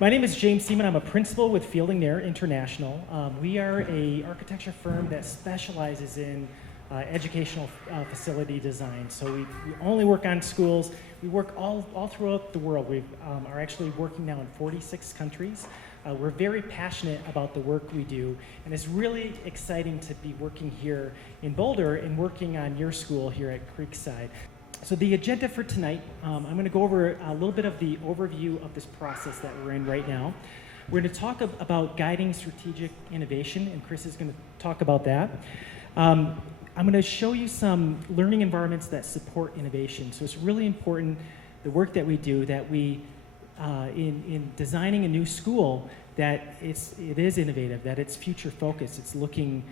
My name is James Seaman. I'm a principal with Nair International. We are an architecture firm that specializes in educational facility design. So we only work on schools. We work all throughout the world. We are actually working now in 46 countries. We're very passionate about the work we do, and it's really exciting to be working here in Boulder and working on your school here at Creekside. So the agenda for tonight, I'm going to go over a little bit of the overview of this process that we're in right now. We're going to talk about guiding strategic innovation, and Chris is going to talk about that. I'm going to show you some learning environments that support innovation. So it's really important, the work that we do, that we, in designing a new school, that it is innovative, that it's future focused, it's looking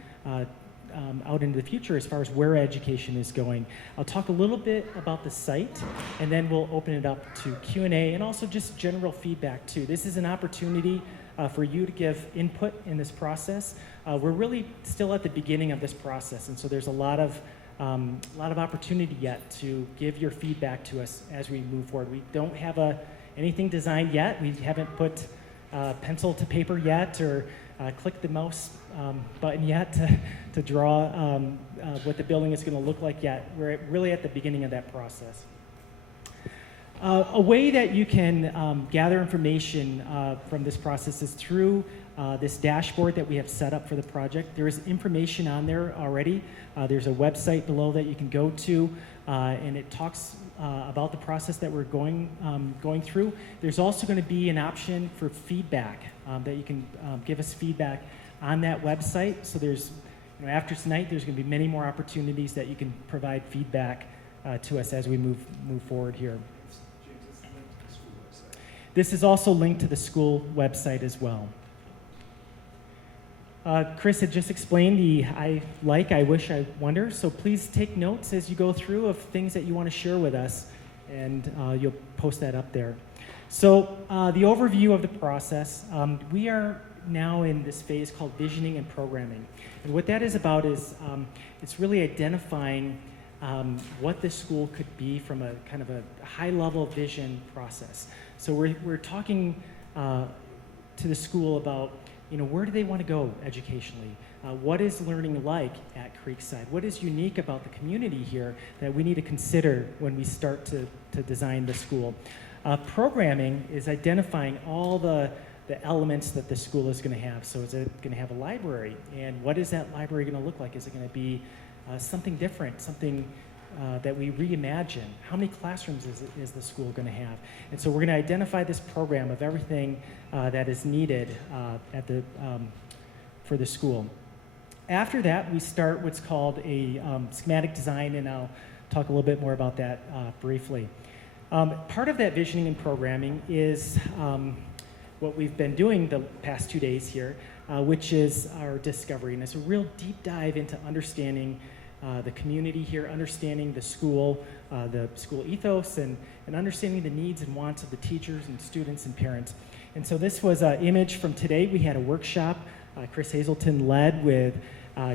out into the future as far as where education is going. I'll talk a little bit about the site, and then we'll open it up to Q&A and also just general feedback too. This is an opportunity for you to give input in this process. We're really still at the beginning of this process, and so there's a lot of opportunity yet to give your feedback to us as we move forward. We don't have anything designed yet. We haven't put pencil to paper yet, or click the mouse button yet to draw what the building is going to look like yet. We're really at the beginning of that process. A way that you can gather information from this process is through this dashboard that we have set up for the project. There is information on there already. There's a website below that you can go to, and it talks about the process that we're going through. There's also going to be an option for feedback that you can give us feedback on that website. So there's, after tonight, there's going to be many more opportunities that you can provide feedback to us as we move forward here. This is also linked to the school website as well. Chris had just explained the I wish, I wonder. So please take notes as you go through of things that you want to share with us, and you'll post that up there. So the overview of the process, we are now in this phase called visioning and programming. And what that is about is it's really identifying what this school could be from a kind of a high-level vision process. So we're talking to the school about, where do they want to go educationally? What is learning like at Creekside? What is unique about the community here that we need to consider when we start to design the school? Programming is identifying all the elements that the school is going to have. So is it going to have a library? And what is that library going to look like? Is it going to be something different, something that we reimagine? How many classrooms is the school going to have? And so we're going to identify this program of everything that is needed for the school. After that, we start what's called a schematic design, and I'll talk a little bit more about that briefly. Part of that visioning and programming is what we've been doing the past 2 days here, which is our discovery. And it's a real deep dive into understanding the community here, understanding the school ethos, and understanding the needs and wants of the teachers and students and parents. And so this was an image from today. We had a workshop Chris Hazelton led with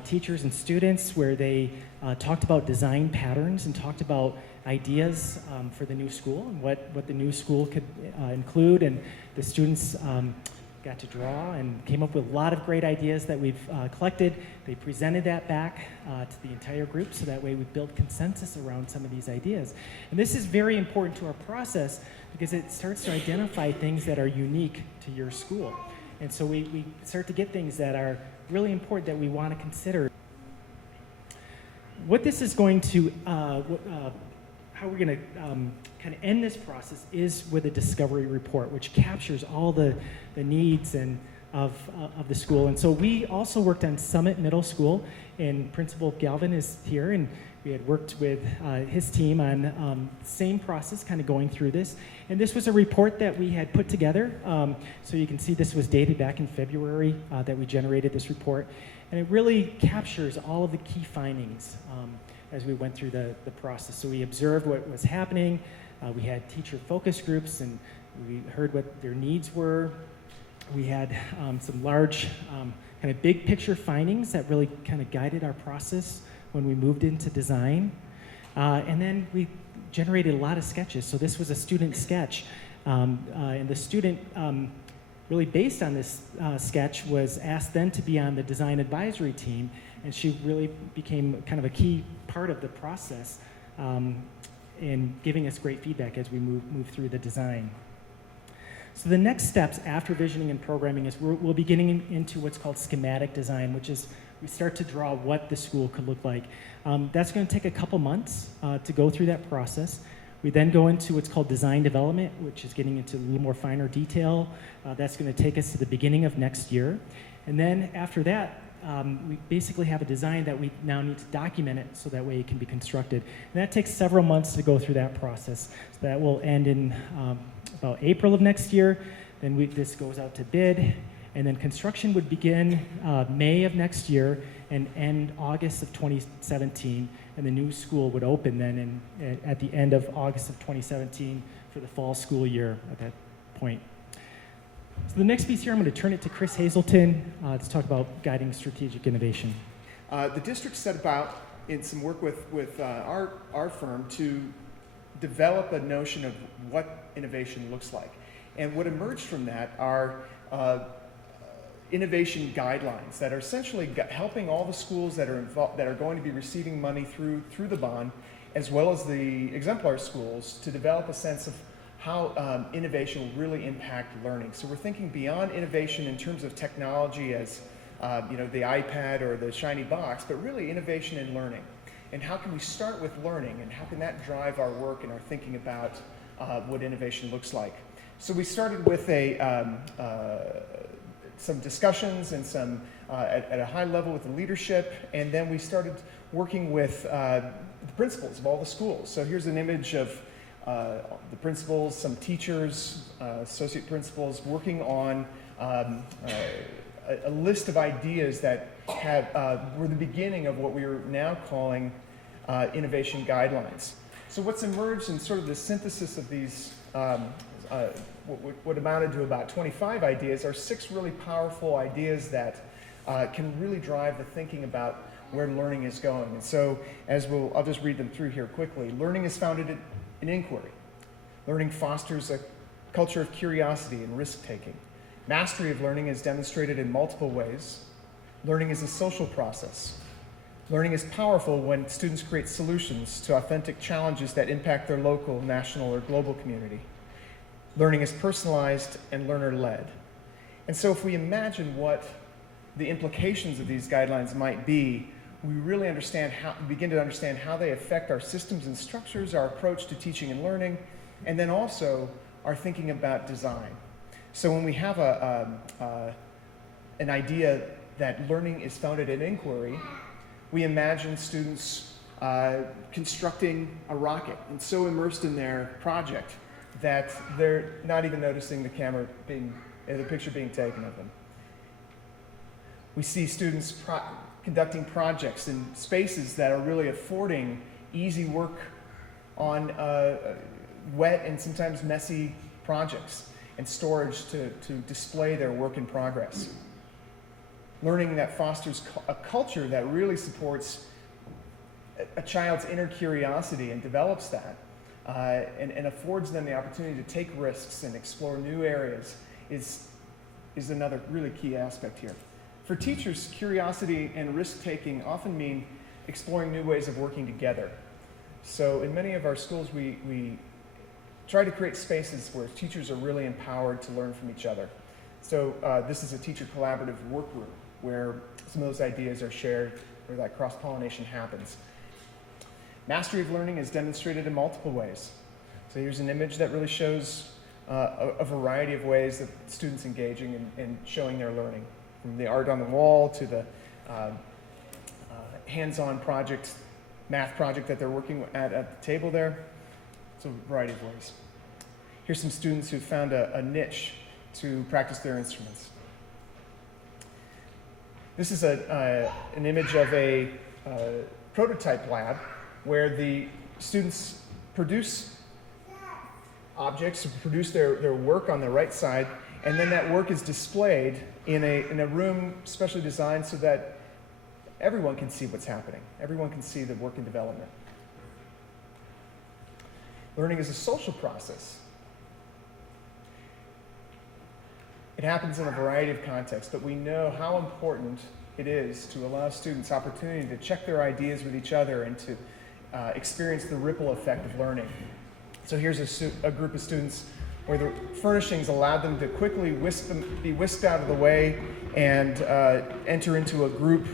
teachers and students, where they talked about design patterns and talked about ideas for the new school and what the new school could include. And the students got to draw and came up with a lot of great ideas that we've collected. They presented that back to the entire group, so that way we build consensus around some of these ideas. And this is very important to our process because it starts to identify things that are unique to your school. And so we start to get things that are really important that we want to consider. What this is going to, how we're going to kind of end this process is with a discovery report, which captures all the needs of the school. And so we also worked on Summit Middle School, and Principal Galvin is here, and we had worked with his team on same process, kind of going through this. And this was a report that we had put together. So you can see this was dated back in February that we generated this report. And it really captures all of the key findings as we went through the process. So we observed what was happening. We had teacher focus groups, and we heard what their needs were. We had some large kind of big picture findings that really kind of guided our process when we moved into design. And then we generated a lot of sketches. So this was a student sketch. And the student really based on this sketch, was asked then to be on the design advisory team, and she really became kind of a key part of the process in giving us great feedback as we move through the design. So the next steps after visioning and programming is we'll be getting into what's called schematic design, which is we start to draw what the school could look like. That's going to take a couple months to go through that process. We then go into what's called design development, which is getting into a little more finer detail. That's going to take us to the beginning of next year. And then after that, we basically have a design that we now need to document it so that way it can be constructed. And that takes several months to go through that process. So that will end in about April of next year. Then this goes out to bid, and then construction would begin May of next year and end August of 2017, and the new school would open then at the end of August of 2017 for the fall school year at that point. So the next piece here, I'm going to turn it to Chris Hazelton to talk about guiding strategic innovation. The district set about, in some work with our firm, to develop a notion of what innovation looks like. And what emerged from that are innovation guidelines that are essentially helping all the schools that are involved, that are going to be receiving money through the bond, as well as the exemplar schools, to develop a sense of how innovation will really impact learning. So we're thinking beyond innovation in terms of technology as the iPad or the shiny box, but really innovation in learning. And how can we start with learning, and how can that drive our work and our thinking about what innovation looks like? So we started with some discussions and some at a high level with the leadership, and then we started working with the principals of all the schools. So here's an image of the principals, some teachers, associate principals working on a list of ideas that were the beginning of what we are now calling innovation guidelines. So what's emerged in sort of the synthesis of these, what amounted to about 25 ideas, are 6 really powerful ideas that can really drive the thinking about where learning is going. And so, I'll just read them through here quickly. Learning is founded in inquiry. Learning fosters a culture of curiosity and risk-taking. Mastery of learning is demonstrated in multiple ways. Learning is a social process. Learning is powerful when students create solutions to authentic challenges that impact their local, national, or global community. Learning is personalized and learner-led. And so if we imagine what the implications of these guidelines might be, we really begin to understand how they affect our systems and structures, our approach to teaching and learning, and then also our thinking about design. So when we have an idea that learning is founded in inquiry, we imagine students constructing a rocket and so immersed in their project that they're not even noticing the picture being taken of them. We see students conducting projects in spaces that are really affording easy work on wet and sometimes messy projects, and storage to display their work in progress. Learning that fosters a culture that really supports a child's inner curiosity and develops that, and affords them the opportunity to take risks and explore new areas is another really key aspect here. For teachers, curiosity and risk-taking often mean exploring new ways of working together. So in many of our schools, we try to create spaces where teachers are really empowered to learn from each other. So this is a teacher collaborative work group where some of those ideas are shared, where that cross-pollination happens. Mastery of learning is demonstrated in multiple ways. So here's an image that really shows a variety of ways that students engaging and showing their learning, from the art on the wall to the hands-on project, math project that they're working at the table there. So a variety of ways. Here's some students who found a niche to practice their instruments. This is an image of a prototype lab where the students produce objects, produce their work on the right side, and then that work is displayed in a room specially designed so that everyone can see what's happening. Everyone can see the work in development. Learning is a social process. It happens in a variety of contexts, but we know how important it is to allow students opportunity to check their ideas with each other and to experience the ripple effect of learning. So here's a group of students where the furnishings allowed them to quickly be whisked out of the way and enter into a group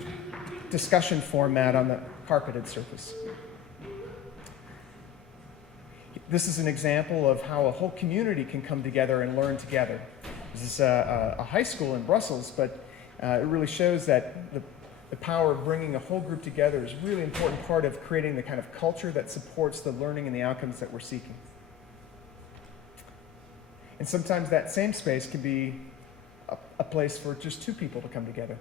discussion format on the carpeted surface. This is an example of how a whole community can come together and learn together. This is a high school in Brussels, but it really shows that the power of bringing a whole group together is a really important part of creating the kind of culture that supports the learning and the outcomes that we're seeking. And sometimes that same space can be a place for just two people to come together.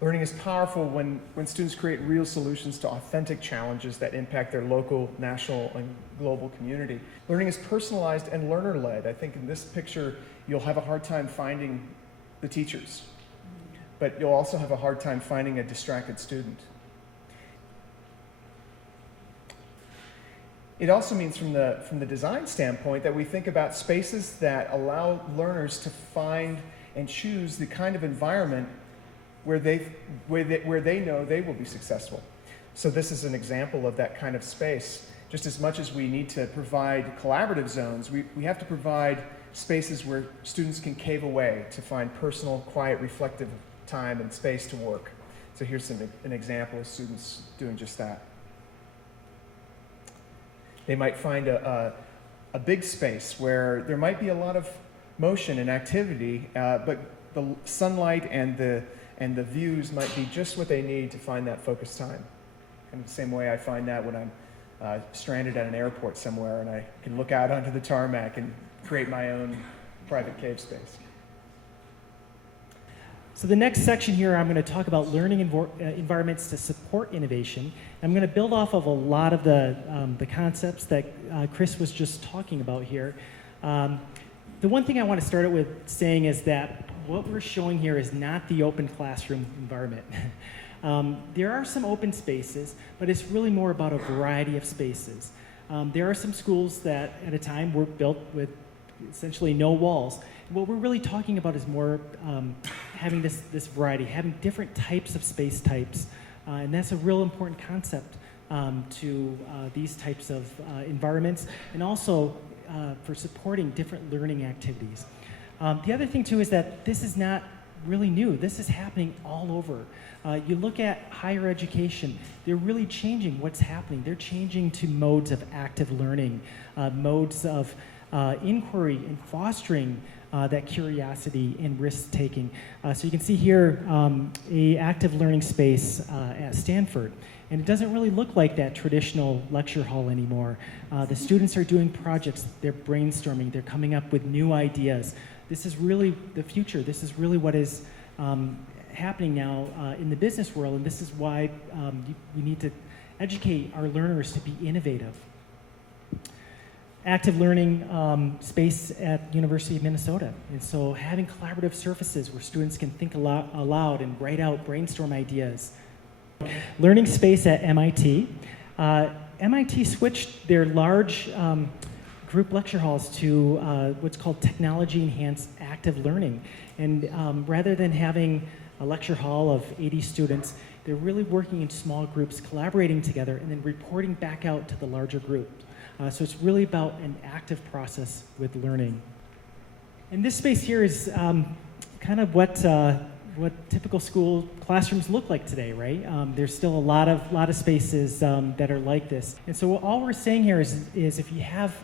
Learning is powerful when students create real solutions to authentic challenges that impact their local, national, and global community. Learning is personalized and learner-led. I think in this picture, you'll have a hard time finding the teachers, but you'll also have a hard time finding a distracted student. It also means from the design standpoint that we think about spaces that allow learners to find and choose the kind of environment where they know they will be successful. So this is an example of that kind of space. Just as much as we need to provide collaborative zones, we have to provide spaces where students can cave away to find personal, quiet, reflective time and space to work. So here's an example of students doing just that. They might find a big space where there might be a lot of motion and activity, but the sunlight and the views might be just what they need to find that focused time. Kind of the same way I find that when I'm stranded at an airport somewhere and I can look out onto the tarmac and create my own private cave space. So the next section here, I'm going to talk about learning environments to support innovation. I'm going to build off of a lot of the concepts that Chris was just talking about here. The one thing I want to start out with saying is that what we're showing here is not the open classroom environment. There are some open spaces, but it's really more about a variety of spaces. There are some schools that at a time were built with essentially no walls. What we're really talking about is more having this variety, having different types of space types, and that's a real important concept to these types of environments, and also for supporting different learning activities. The other thing too is that this is not really new. This is happening all over. You look at higher education, they're really changing what's happening. They're changing to modes of active learning, modes of inquiry and fostering that curiosity and risk-taking. So you can see here a active learning space at Stanford. And it doesn't really look like that traditional lecture hall anymore. The students are doing projects, they're brainstorming, they're coming up with new ideas. This is really the future. This is really what is happening now in the business world, and this is why we need to educate our learners to be innovative. Active learning space at University of Minnesota. And so having collaborative surfaces where students can think aloud and write out, brainstorm ideas. Learning space at MIT. MIT switched their large group lecture halls to what's called technology-enhanced active learning. And rather than having a lecture hall of 80 students, they're really working in small groups, collaborating together, and then reporting back out to the larger group. So it's really about an active process with learning. And this space here is kind of what typical school classrooms look like today, right? There's still a lot of spaces that are like this. And so all we're saying here is if you have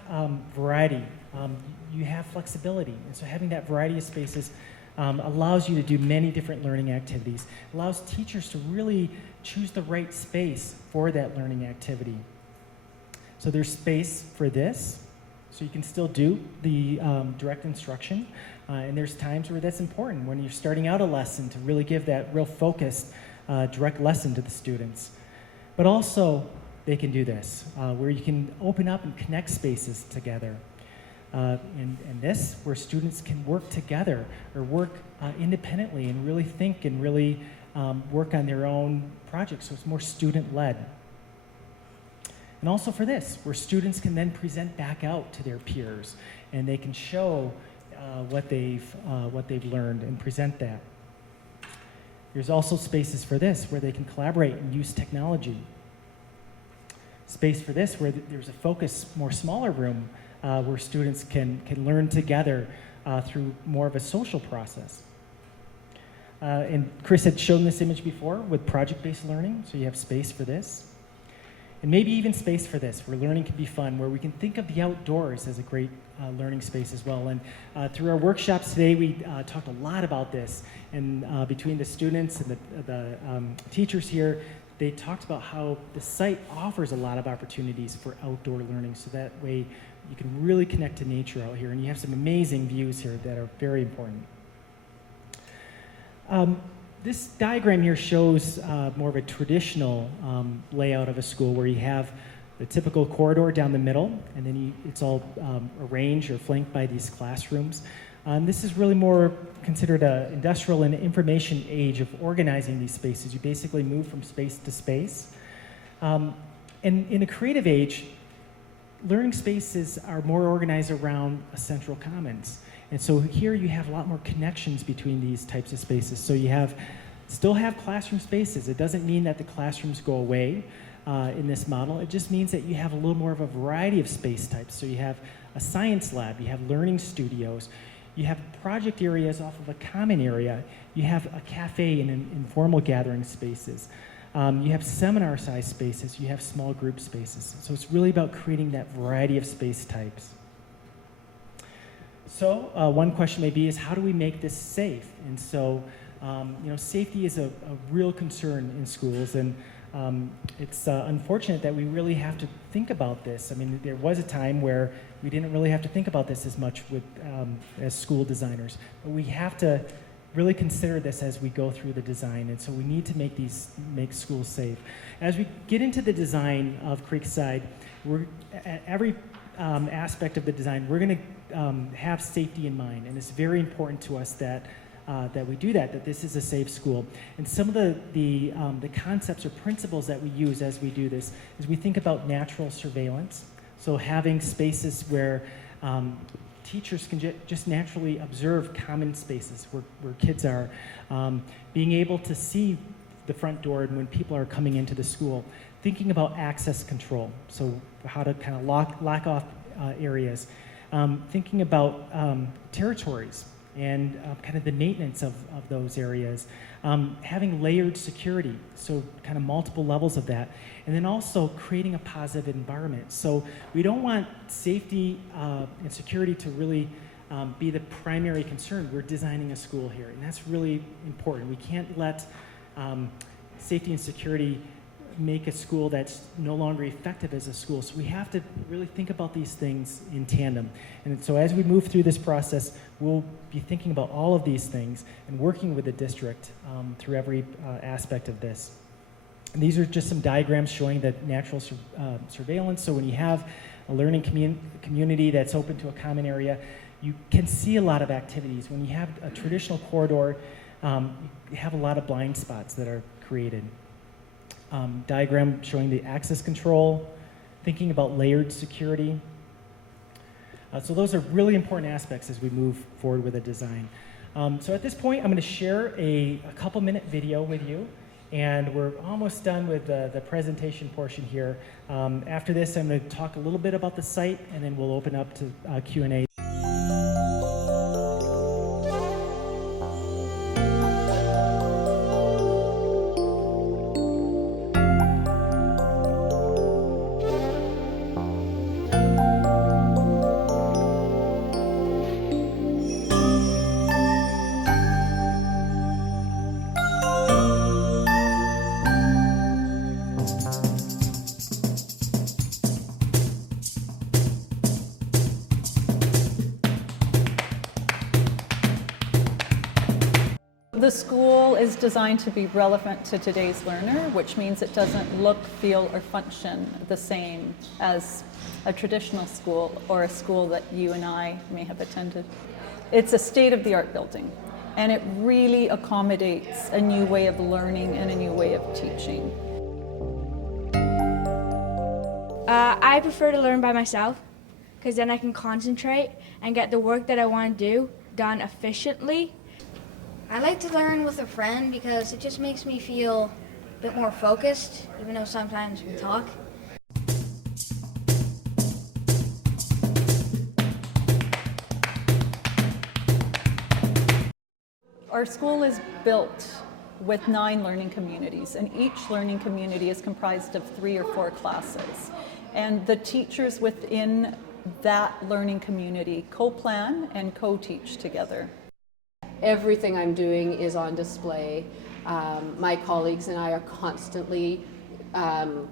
variety, you have flexibility. And so having that variety of spaces allows you to do many different learning activities, allows teachers to really choose the right space for that learning activity. So there's space for this, so you can still do the direct instruction. And there's times where that's important, when you're starting out a lesson, to really give that real focused, direct lesson to the students. But also, they can do this, where you can open up and connect spaces together. And this, where students can work together or work independently and really think and really work on their own projects, so it's more student-led. And also for this, where students can then present back out to their peers, and they can show what they've learned and present that. There's also spaces for this where they can collaborate and use technology. Space for this where there's a focus, more smaller room where students can learn together through more of a social process. And Chris had shown this image before with project-based learning, so you have space for this. And maybe even space for this, where learning can be fun, where we can think of the outdoors as a great learning space as well. And through our workshops today, we talked a lot about this. And between the students and the teachers here, they talked about how the site offers a lot of opportunities for outdoor learning, so that way you can really connect to nature out here. And you have some amazing views here that are very important. This diagram here shows more of a traditional layout of a school where you have the typical corridor down the middle, and then it's all arranged or flanked by these classrooms. This is really more considered an industrial and information age of organizing these spaces. You basically move from space to space. And in a creative age, learning spaces are more organized around a central commons. And so here you have a lot more connections between these types of spaces. So you still have classroom spaces. It doesn't mean that the classrooms go away in this model. It just means that you have a little more of a variety of space types. So you have a science lab, you have learning studios, you have project areas off of a common area, you have a cafe and informal gathering spaces. You have seminar-sized spaces, you have small group spaces. So it's really about creating that variety of space types. So one question may be is how do we make this safe? And so safety is a real concern in schools, and it's unfortunate that we really have to think about this. I mean, there was a time where we didn't really have to think about this as much as school designers, but we have to really consider this as we go through the design, and so we need to make schools safe. As we get into the design of Creekside, at every aspect of the design, we're going to have safety in mind, and it's very important to us that we do that this is a safe school. And some of the concepts or principles that we use as we do this is we think about natural surveillance, so having spaces where teachers can just naturally observe common spaces where kids are, being able to see the front door when people are coming into the school, thinking about access control, so how to kind of lock off areas, thinking about territories and kind of the maintenance of those areas, having layered security, so kind of multiple levels of that, and then also creating a positive environment. So we don't want safety and security to really be the primary concern. We're designing a school here, and that's really important. We can't let safety and security make a school that's no longer effective as a school. So we have to really think about these things in tandem. And so as we move through this process, we'll be thinking about all of these things and working with the district through every aspect of this. And these are just some diagrams showing that natural surveillance. So when you have a learning community that's open to a common area, you can see a lot of activities. When you have a traditional corridor, you have a lot of blind spots that are created. Diagram showing the access control, thinking about layered security. So those are really important aspects as we move forward with a design. So at this point, I'm going to share a couple-minute video with you, and we're almost done with the presentation portion here. After this, I'm going to talk a little bit about the site, and then we'll open up to Q&A. The school is designed to be relevant to today's learner, which means it doesn't look, feel, or function the same as a traditional school or a school that you and I may have attended. It's a state-of-the-art building, and it really accommodates a new way of learning and a new way of teaching. I prefer to learn by myself because then I can concentrate and get the work that I want to do done efficiently. I like to learn with a friend because it just makes me feel a bit more focused, even though sometimes we talk. Our school is built with 9 learning communities, and each learning community is comprised of 3 or 4 classes. And the teachers within that learning community co-plan and co-teach together. Everything I'm doing is on display. My colleagues and I are constantly hand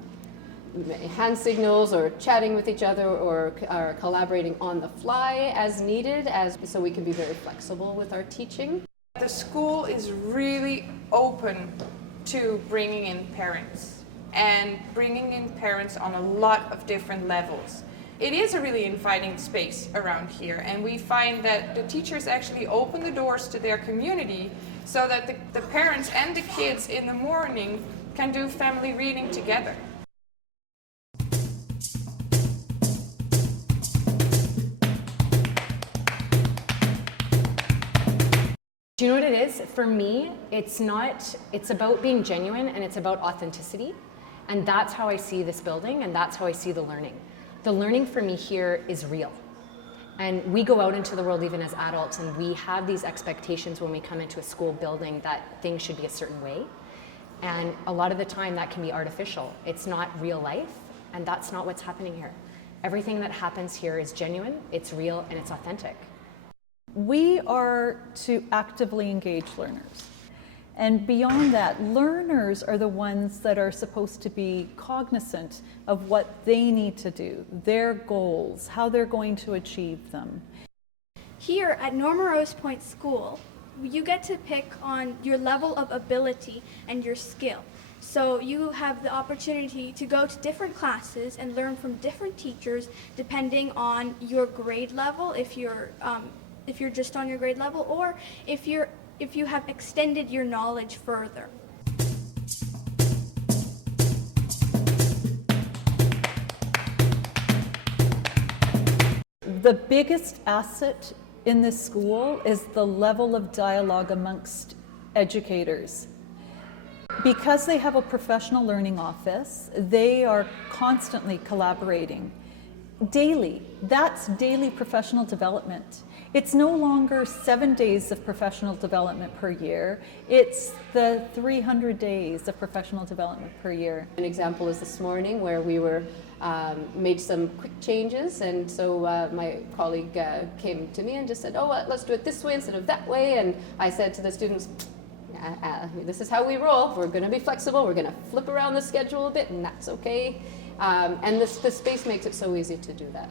signals or chatting with each other or are collaborating on the fly as needed, so we can be very flexible with our teaching. The school is really open to bringing in parents and bringing in parents on a lot of different levels. It is a really inviting space around here, and we find that the teachers actually open the doors to their community so that the parents and the kids in the morning can do family reading together. Do you know what it is? For me, it's about being genuine and it's about authenticity. And that's how I see this building and that's how I see the learning. The learning for me here is real. And we go out into the world even as adults and we have these expectations when we come into a school building that things should be a certain way. And a lot of the time that can be artificial. It's not real life, and that's not what's happening here. Everything that happens here is genuine, it's real, and it's authentic. We are to actively engage learners. And beyond that, learners are the ones that are supposed to be cognizant of what they need to do, their goals, how they're going to achieve them. Here at Norma Rose Point School, you get to pick on your level of ability and your skill. So you have the opportunity to go to different classes and learn from different teachers depending on your grade level, if you're just on your grade level, or if you have extended your knowledge further. The biggest asset in this school is the level of dialogue amongst educators. Because they have a professional learning office, they are constantly collaborating. Daily, that's daily professional development. It's no longer 7 days of professional development per year, it's the 300 days of professional development per year. An example is this morning where we made some quick changes, and so my colleague came to me and just said, let's do it this way instead of that way, and I said to the students, this is how we roll, we're going to be flexible, we're going to flip around the schedule a bit, and that's okay. And the space makes it so easy to do that.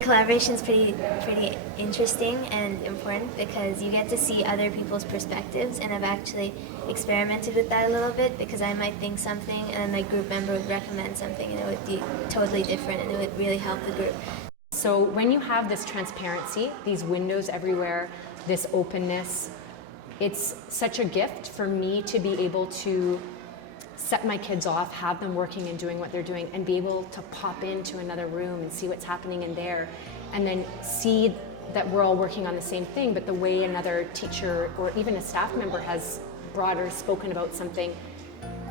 Collaboration is pretty interesting and important because you get to see other people's perspectives, and I've actually experimented with that a little bit because I might think something and then my group member would recommend something and it would be totally different and it would really help the group. So when you have this transparency, these windows everywhere, this openness, it's such a gift for me to be able to set my kids off, have them working and doing what they're doing, and be able to pop into another room and see what's happening in there, and then see that we're all working on the same thing, but the way another teacher or even a staff member has brought or spoken about something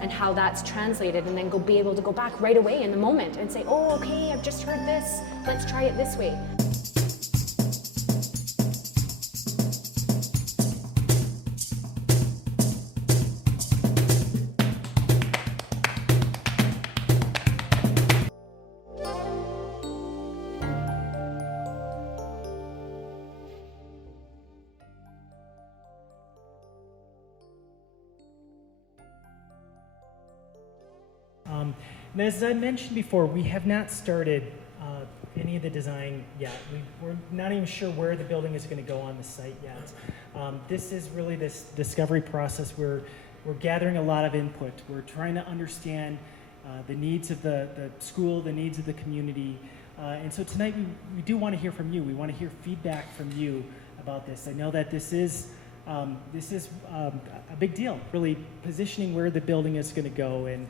and how that's translated, and then be able to go back right away in the moment and say, oh, okay, I've just heard this, let's try it this way. And as I mentioned before, we have not started any of the design yet. We're not even sure where the building is going to go on the site yet. This is really this discovery process where we're gathering a lot of input. We're trying to understand the needs of the school, the needs of the community. And so tonight we do want to hear from you. We want to hear feedback from you about this. I know that this is a big deal, really positioning where the building is going to go and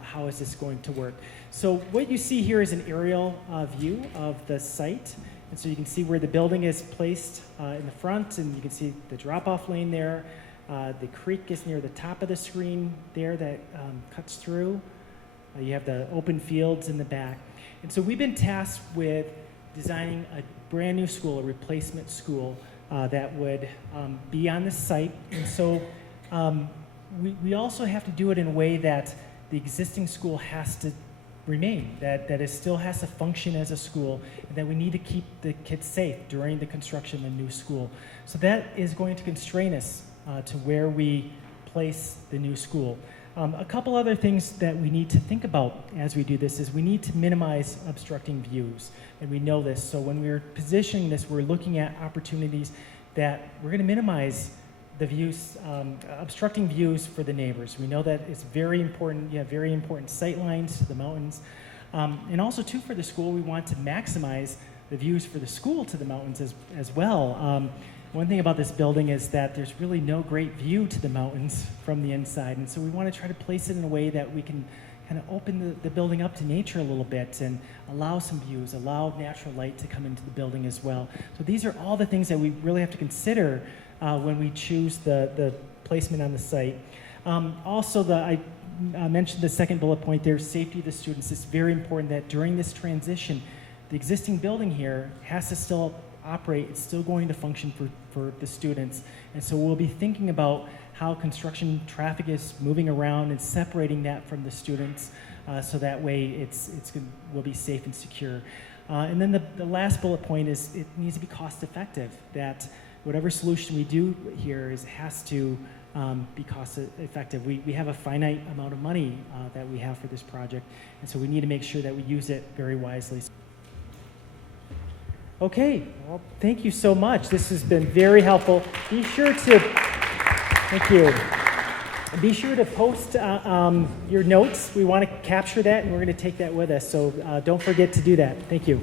how is this going to work. So what you see here is an aerial view of the site. And so you can see where the building is placed in the front, and you can see the drop-off lane there. The creek is near the top of the screen there that cuts through. You have the open fields in the back. And so we've been tasked with designing a brand new school, a replacement school that would be on the site. And so we also have to do it in a way that the existing school has to remain, that it still has to function as a school, and that we need to keep the kids safe during the construction of the new school. So that is going to constrain us to where we place the new school. A couple other things that we need to think about as we do this is we need to minimize obstructing views, and we know this. So when we're positioning this, we're looking at opportunities that we're going to minimize the views, obstructing views for the neighbors. We know that it's very important. You have very important sight lines to the mountains. And also, too, for the school, we want to maximize the views for the school to the mountains as well. One thing about this building is that there's really no great view to the mountains from the inside. And so we want to try to place it in a way that we can kind of open the building up to nature a little bit and allow some views, allow natural light to come into the building as well. So these are all the things that we really have to consider when we choose the placement on the site. Also, I mentioned the second bullet point there, safety of the students. It's very important that during this transition, the existing building here has to still operate. It's still going to function for the students. And so we'll be thinking about how construction traffic is moving around and separating that from the students so that way will be safe and secure. And then the last bullet point is it needs to be cost effective, that whatever solution we do here has to be cost effective. We have a finite amount of money that we have for this project, and so we need to make sure that we use it very wisely. Okay, well, thank you so much. This has been very helpful. Be sure to, thank you. Be sure to post your notes. We want to capture that, and we're going to take that with us, so don't forget to do that. Thank you.